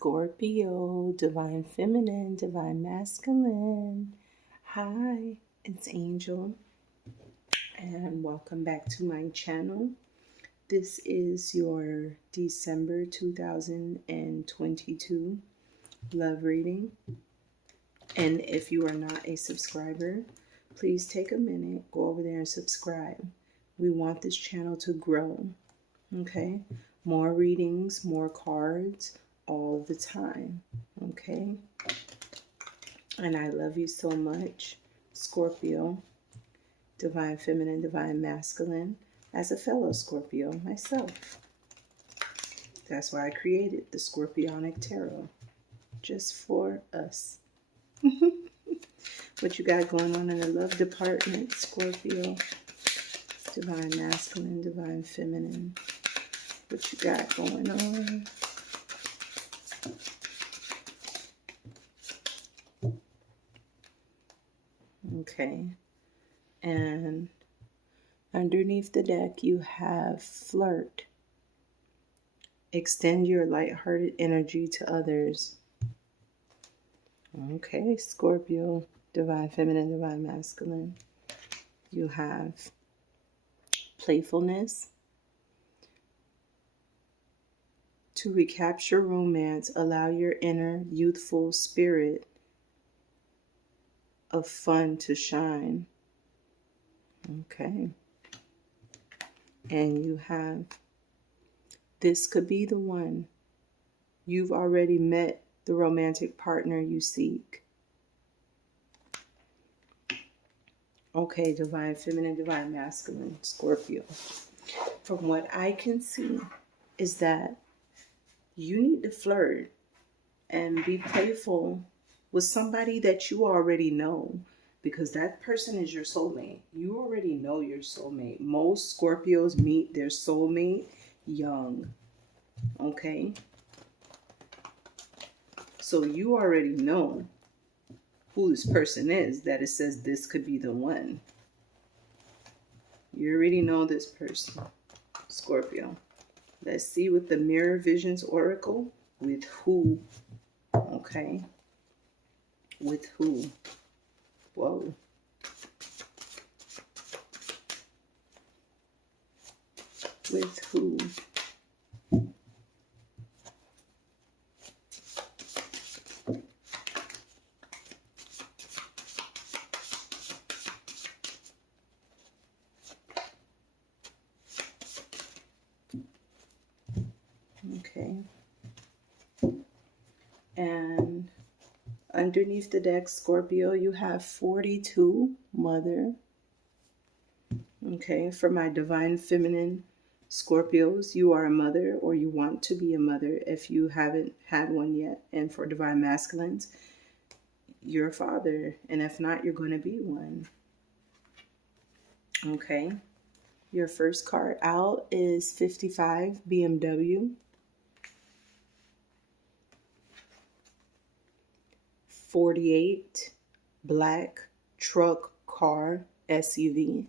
Scorpio, divine feminine, divine masculine. Hi, it's Angel, and welcome back to my channel. This is your December 2022 love reading. And if you are not a subscriber, please take a minute, go over there and subscribe. We want this channel to grow, okay? More readings, more cards, all the time, okay? And I love you so much, Scorpio, divine feminine, divine masculine, as a fellow Scorpio myself. That's why I created the Scorpionic Tarot, just for us. What you got going on in the love department, Scorpio, divine masculine, divine feminine? What you got going on? Okay, and underneath the deck you have flirt. Extend your lighthearted energy to others. Okay, Scorpio, divine feminine, divine masculine. You have playfulness. To recapture romance, allow your inner youthful spirit of fun to shine. Okay. And you have, this could be the one. You've already met the romantic partner you seek. Okay, divine feminine, divine masculine, Scorpio. From what I can see is that you need to flirt and be playful with somebody that you already know, because that person is your soulmate. You already know your soulmate. Most Scorpios meet their soulmate young, okay? So you already know who this person is, that it says this could be the one. You already know this person, Scorpio. Let's see with the Mirror Visions Oracle, with who, okay? With who? Whoa. With who? Okay. And underneath the deck, Scorpio, you have 42, mother. Okay, for my divine feminine Scorpios, you are a mother or you want to be a mother if you haven't had one yet. And for divine masculines, you're a father. And if not, you're going to be one. Okay. Your first card out is 55 BMW. 48 black truck car SUV.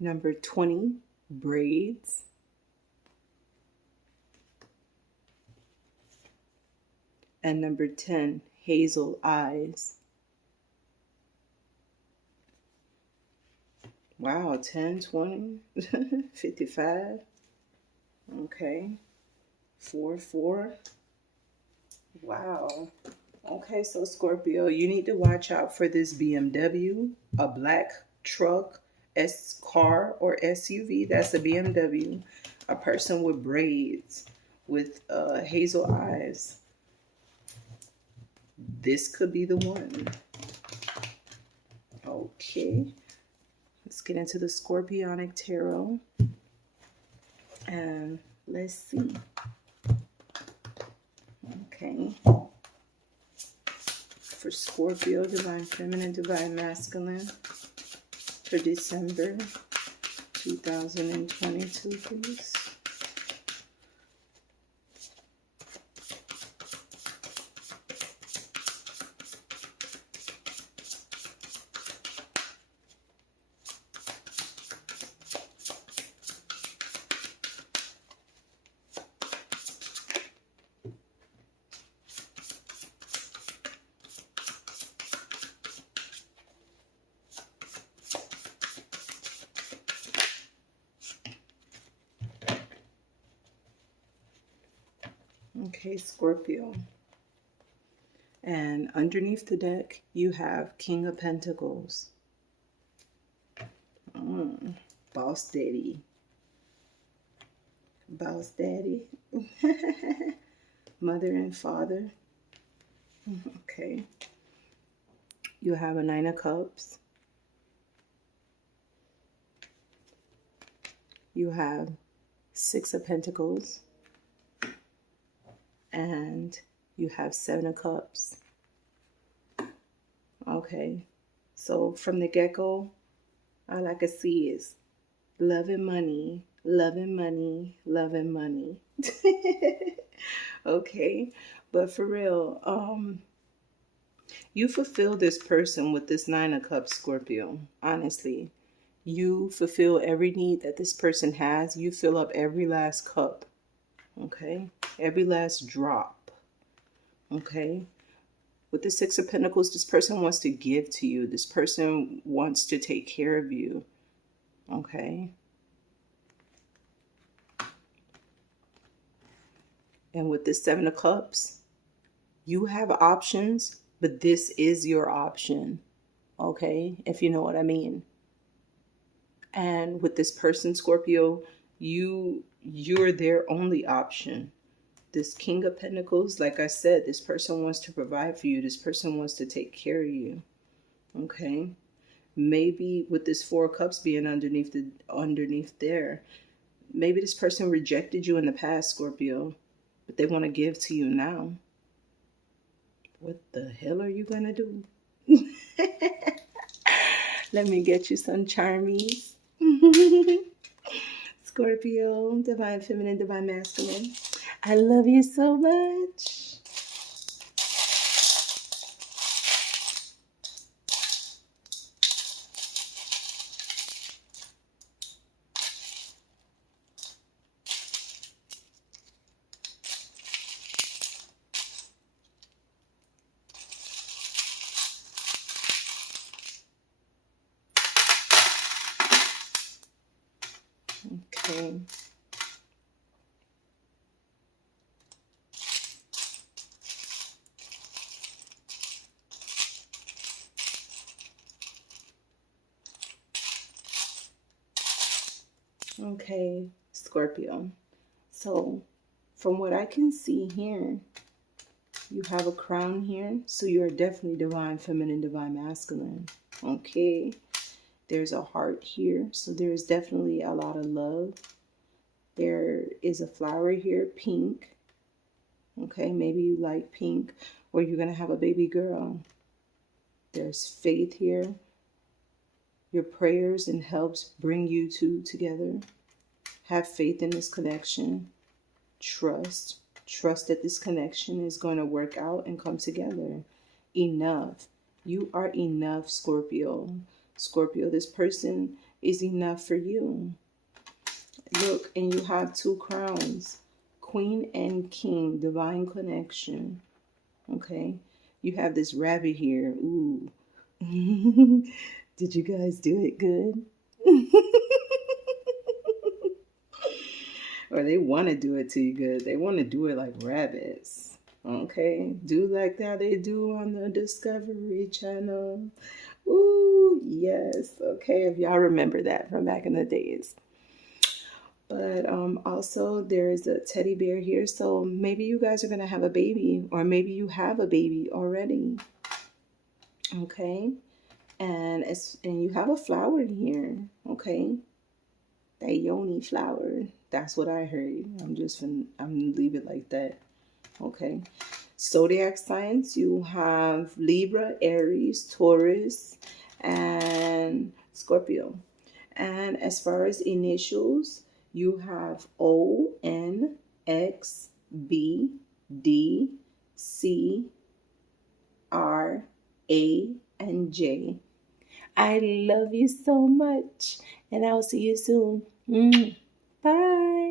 Number 20, braids. And number 10, hazel eyes. Wow, 10, 20, 55. Okay. 4, 4. Wow. Okay, so Scorpio, you need to watch out for this BMW, a black truck, car or SUV. That's a BMW. A person with braids, with hazel eyes. This could be the one. Okay. Let's get into the Scorpionic Tarot. And let's see. Okay. For Scorpio, divine feminine, divine masculine, for December 2022, please. Okay, Scorpio. And underneath the deck, you have King of Pentacles. Boss daddy. Boss daddy. Mother and father. Okay. You have a Nine of Cups. You have Six of Pentacles. And you have Seven of Cups. Okay. So from the get-go, all I can see is love and money, love and money, love and money. Okay. But for real, you fulfill this person with this Nine of Cups, Scorpio. Honestly, you fulfill every need that this person has. You fill up every last cup. Okay. Every last drop. Okay. With the Six of Pentacles, this person wants to give to you. This person wants to take care of you. Okay. And with the Seven of Cups, you have options, but this is your option. Okay. If you know what I mean. And with this person, Scorpio, you're their only option. This King of Pentacles, like I said, this person wants to provide for you. This person wants to take care of you. Okay. Maybe with this Four of Cups being underneath there, maybe this person rejected you in the past, Scorpio, but they want to give to you now. What the hell are you going to do? Let me get you some charmies. Scorpio, divine feminine, divine masculine. I love you so much. Okay. Okay, Scorpio. So from what I can see here, you have a crown here. So you're definitely divine feminine, divine masculine. Okay. There's a heart here. So there's definitely a lot of love. There is a flower here, pink. Okay, maybe you like pink, or you're going to have a baby girl. There's faith here. Your prayers and helps bring you two together. Have faith in this connection. Trust. Trust that this connection is going to work out and come together. Enough. You are enough, Scorpio. Scorpio, this person is enough for you. Look, and you have two crowns. Queen and King, divine connection. Okay. You have this rabbit here. Ooh. Did you guys do it good? Or they want to do it to you good. They want to do it like rabbits. Okay. Do like that they do on the Discovery Channel. Ooh, yes. Okay. If y'all remember that from back in the days. But also there is a teddy bear here. So maybe you guys are going to have a baby, or maybe you have a baby already. Okay. And you have a flower here. Okay. That yoni flower. That's what I heard. I'm gonna leave it like that. Okay. Zodiac signs, you have Libra, Aries, Taurus, and Scorpio. And as far as initials, you have O, N, X, B, D, C, R, A, and J. I love you so much, and I'll see you soon. Bye.